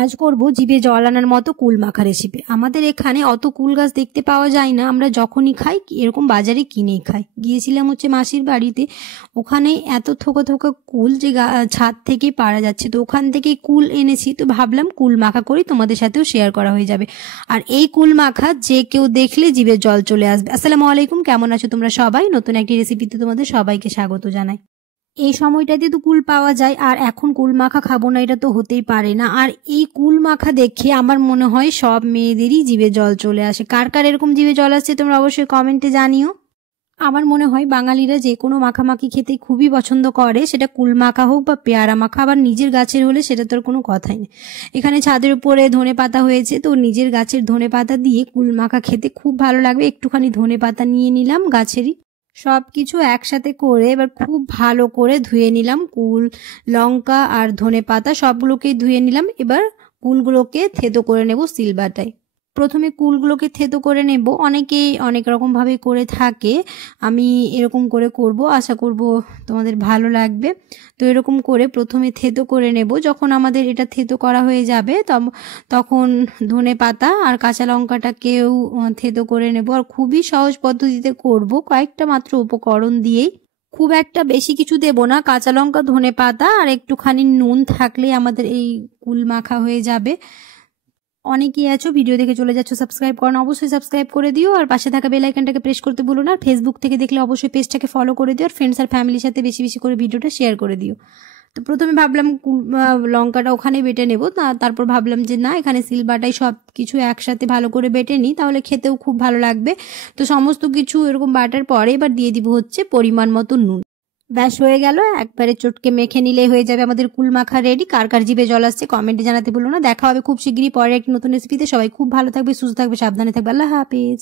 আজ করব জিভে জল আনার মতো কুল মাখা রেসিপি। আমাদের এখানে অত কুল গাছ দেখতে পাওয়া যায় না, আমরা যখনই খাই এরকম বাজারে কিনেই খাই। গিয়েছিলাম মাসির বাড়িতে, ওখানে এত থোকা থোকা কুল যে ছাদ থেকে পাড়া যাচ্ছে, তো ওখান থেকে কুল এনেছি। তো ভাবলাম কুল মাখা করি, তোমাদের সাথেও শেয়ার করা হয়ে যাবে। আর এই কুল মাখা যে কেউ দেখলে জিভে জল চলে আসবে। আসসালামু আলাইকুম, কেমন আছো তোমরা সবাই? নতুন একটি রেসিপিতে তোমাদের সবাইকে স্বাগত জানাই। এই সময়টাতে তো কুল পাওয়া যায়, আর এখন কুল মাখা খাবো না এটা তো হতেই পারে না। আর এই কুল মাখা দেখে আমার মনে হয় সব মেয়েদেরই জিভে জল চলে আসে। কার কার এরকম জিভে জল আসছে তোমরা অবশ্যই কমেন্টে জানিও। আমার মনে হয় বাঙালিরা যে কোনো মাখামাখি খেতে খুবই পছন্দ করে, সেটা কুল মাখা হোক বা পেয়ারা মাখা। আবার নিজের গাছের হলে সেটা তোর কোনো কথাই নেই। এখানে ছাদের উপরে ধনে পাতা হয়েছে, তো নিজের গাছের ধনে পাতা দিয়ে কুল মাখা খেতে খুব ভালো লাগবে। একটুখানি ধনে পাতা নিয়ে নিলাম গাছেরই, সব কিছু একসাথে করে এবার খুব ভালো করে ধুয়ে নিলাম। কুল, লঙ্কা আর ধনে পাতা সবগুলোকেই ধুয়ে নিলাম। এবার কুলগুলোকে থেতো করে নেব সিলবাটায়। প্রথমে কুলগুলোকে থেতো করে নেব। অনেকেই অনেক রকমভাবে করে থাকে, আমি এরকম করে করব, আশা করব তোমাদের ভালো লাগবে। তো এরকম করে প্রথমে থেতো করে নেব। যখন আমাদের এটা থেতো করা হয়ে যাবে তখন ধনে পাতা আর কাঁচা লঙ্কাটাকেও থেতো করে নেব। আর খুবই সহজ পদ্ধতিতে করব, কয়েকটা মাত্র উপকরণ দিয়েই, খুব একটা বেশি কিছু দেব না। কাঁচা লঙ্কা, ধনে পাতা আর একটুখানি নুন থাকলে আমাদের এই কুল মাখা হয়ে যাবে। অনেকেই আছো ভিডিও দেখে চলে যাচ্ছ, সাবস্ক্রাইব করো না, অবশ্যই সাবস্ক্রাইব করে দিও। আর পাশে থাকা বেল আইকনটাকে প্রেস করতে ভুলো না। আর ফেসবুক থেকে দেখলে অবশ্যই পেজটাকে ফলো করে দিও। আর ফ্রেন্ডস আর ফ্যামিলির সাথে বেশি বেশি করে ভিডিওটা শেয়ার করে দিও। তো প্রথমে ভাবলাম লঙ্কাটা ওখানে বেটে নেব, তারপর ভাবলাম যে না, এখানে সিলবাটায় সব কিছু একসাথে ভালো করে বেটে নিই, তাহলে খেতেও খুব ভালো লাগবে। তো সমস্ত কিছু এরকম বাটার পরে এবার দিয়ে দিব হচ্ছে পরিমাণ মতো নুন। ব্যাস হয়ে গেল, একবারে চটকে মেখে নিলেই হয়ে যাবে আমাদের কুল মাখা রেডি। কার কার জিভে জল আসছে কমেন্টে জানাতে ভুলো না। দেখা হবে খুব শিগগিরই পরে একটি নতুন রেসিপিতে। সবাই খুব ভালো থাকবে, সুস্থ থাকবে, সাবধানে থাকবে। আল্লাহ হাফেজ।